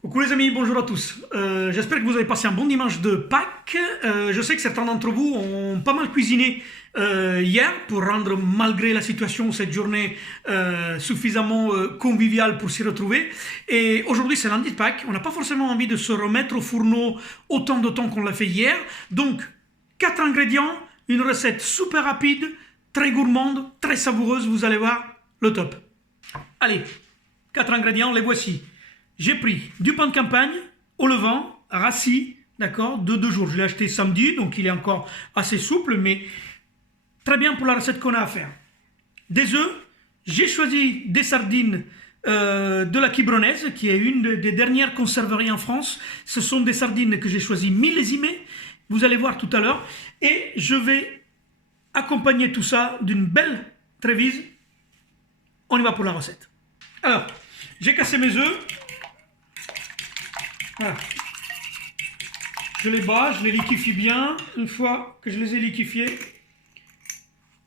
Coucou les amis, bonjour à tous. J'espère que vous avez passé un bon dimanche de Pâques. Je sais que certains d'entre vous ont pas mal cuisiné hier pour rendre, malgré la situation, cette journée suffisamment conviviale pour s'y retrouver. Et aujourd'hui, c'est lundi de Pâques. On n'a pas forcément envie de se remettre au fourneau autant de temps qu'on l'a fait hier. Donc, 4 ingrédients, une recette super rapide, très gourmande, très savoureuse. Vous allez voir, le top. Allez, 4 ingrédients, les voici. J'ai pris du pain de campagne au levain, rassis, d'accord, de 2 jours. Je l'ai acheté samedi, donc il est encore assez souple, mais très bien pour la recette qu'on a à faire. Des œufs, j'ai choisi des sardines de la Quibronnese, qui est une des dernières conserveries en France. Ce sont des sardines que j'ai choisies millésimées, vous allez voir tout à l'heure. Et je vais accompagner tout ça d'une belle Trévise. On y va pour la recette. Alors, j'ai cassé mes œufs. Voilà. Je les bats, je les liquéfie bien. Une fois que je les ai liquéfiés,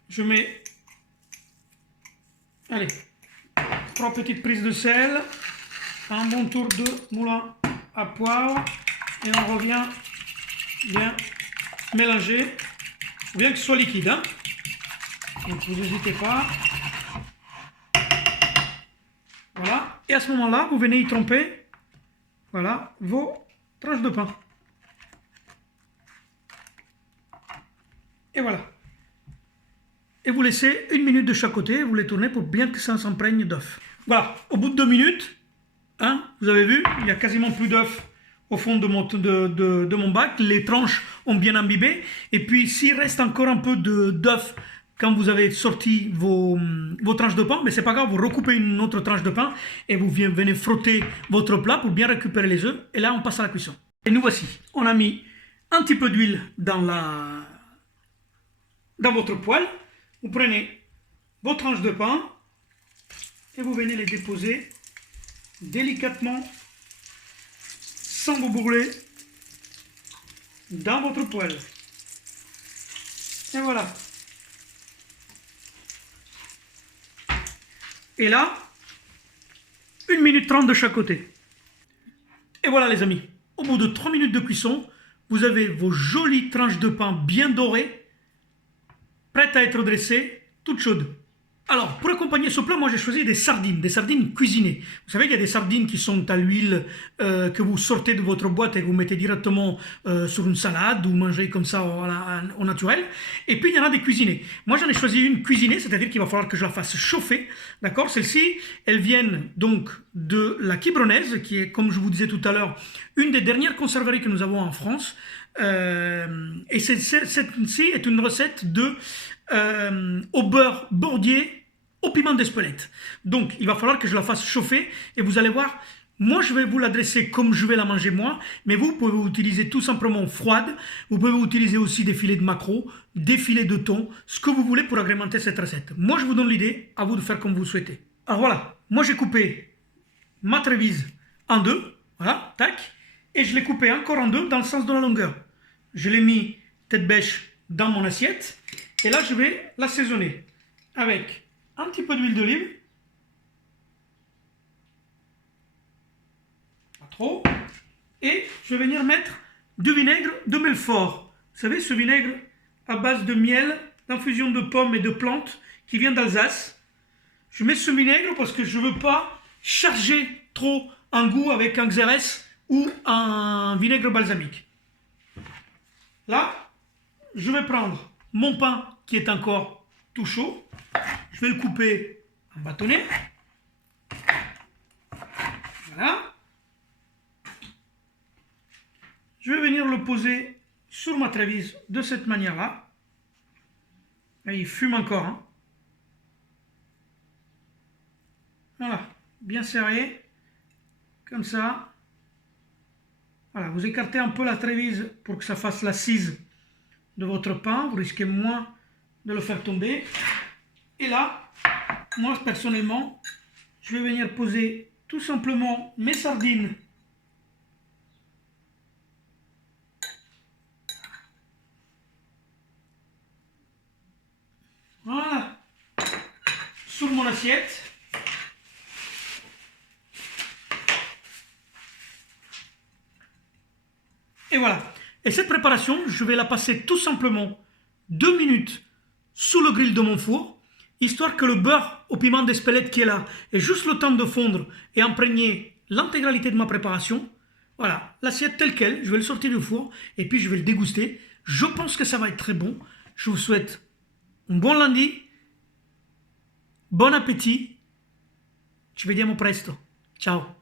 je mets, allez, 3 petites prises de sel, un bon tour de moulin à poivre, et on revient bien mélanger, bien que ce soit liquide, hein. Donc vous n'hésitez pas. Voilà, et à ce moment-là, vous venez y tremper. Voilà, vos tranches de pain. Et voilà. Et vous laissez 1 minute de chaque côté, vous les tournez pour bien que ça s'imprègne d'œuf. Voilà, au bout de 2 minutes, hein, vous avez vu, il n'y a quasiment plus d'œuf au fond de mon bac. Les tranches ont bien imbibé. Et puis, s'il reste encore un peu d'œuf quand vous avez sorti vos tranches de pain, mais c'est pas grave, vous recoupez une autre tranche de pain et vous venez frotter votre plat pour bien récupérer les œufs. Et là, on passe à la cuisson. Et nous voici. On a mis un petit peu d'huile dans votre poêle. Vous prenez vos tranches de pain et vous venez les déposer délicatement, sans vous brûler, dans votre poêle. Et voilà. Et là, 1 minute 30 de chaque côté. Et voilà les amis, au bout de 3 minutes de cuisson, vous avez vos jolies tranches de pain bien dorées, prêtes à être dressées, toutes chaudes. Alors, pour accompagner ce plat, moi j'ai choisi des sardines cuisinées. Vous savez, il y a des sardines qui sont à l'huile, que vous sortez de votre boîte et que vous mettez directement sur une salade ou mangez comme ça au naturel. Et puis, il y en a des cuisinées. Moi, j'en ai choisi une cuisinée, c'est-à-dire qu'il va falloir que je la fasse chauffer. D'accord? Celles-ci, elles viennent donc de la Quibronnese, qui est, comme je vous disais tout à l'heure, une des dernières conserveries que nous avons en France. Et celle-ci est une recette au beurre bordier au piment d'Espelette. Donc, il va falloir que je la fasse chauffer et vous allez voir, moi je vais vous la dresser comme je vais la manger moi, mais vous pouvez utiliser tout simplement froide. Vous pouvez utiliser aussi des filets de maquereau, des filets de thon, ce que vous voulez pour agrémenter cette recette. Moi je vous donne l'idée, à vous de faire comme vous souhaitez. Alors voilà, moi j'ai coupé ma Trévise en deux, voilà, tac, et je l'ai coupé encore en deux dans le sens de la longueur. Je l'ai mis tête bêche dans mon assiette et là je vais l'assaisonner avec un petit peu d'huile d'olive, pas trop, et je vais venir mettre du vinaigre de Belfort. Vous savez, ce vinaigre à base de miel, d'infusion de pommes et de plantes qui vient d'Alsace. Je mets ce vinaigre parce que je ne veux pas charger trop en goût avec un xérès ou un vinaigre balsamique. Là, je vais prendre mon pain qui est encore tout chaud. Je vais le couper en bâtonnets. Voilà. Je vais venir le poser sur ma Trévise de cette manière-là. Il fume encore, hein. Voilà, bien serré, comme ça. Voilà, vous écartez un peu la Trévise pour que ça fasse l'assise de votre pain. Vous risquez moins de le faire tomber. Et là, moi personnellement, je vais venir poser tout simplement mes sardines voilà, sur mon assiette. Et voilà. Et cette préparation, je vais la passer tout simplement 2 minutes sous le grill de mon four, histoire que le beurre au piment d'Espelette qui est là ait juste le temps de fondre et imprégner l'intégralité de ma préparation. Voilà, l'assiette telle quelle, je vais le sortir du four et puis je vais le déguster. Je pense que ça va être très bon. Je vous souhaite un bon lundi, bon appétit. Ci vediamo presto. Ciao.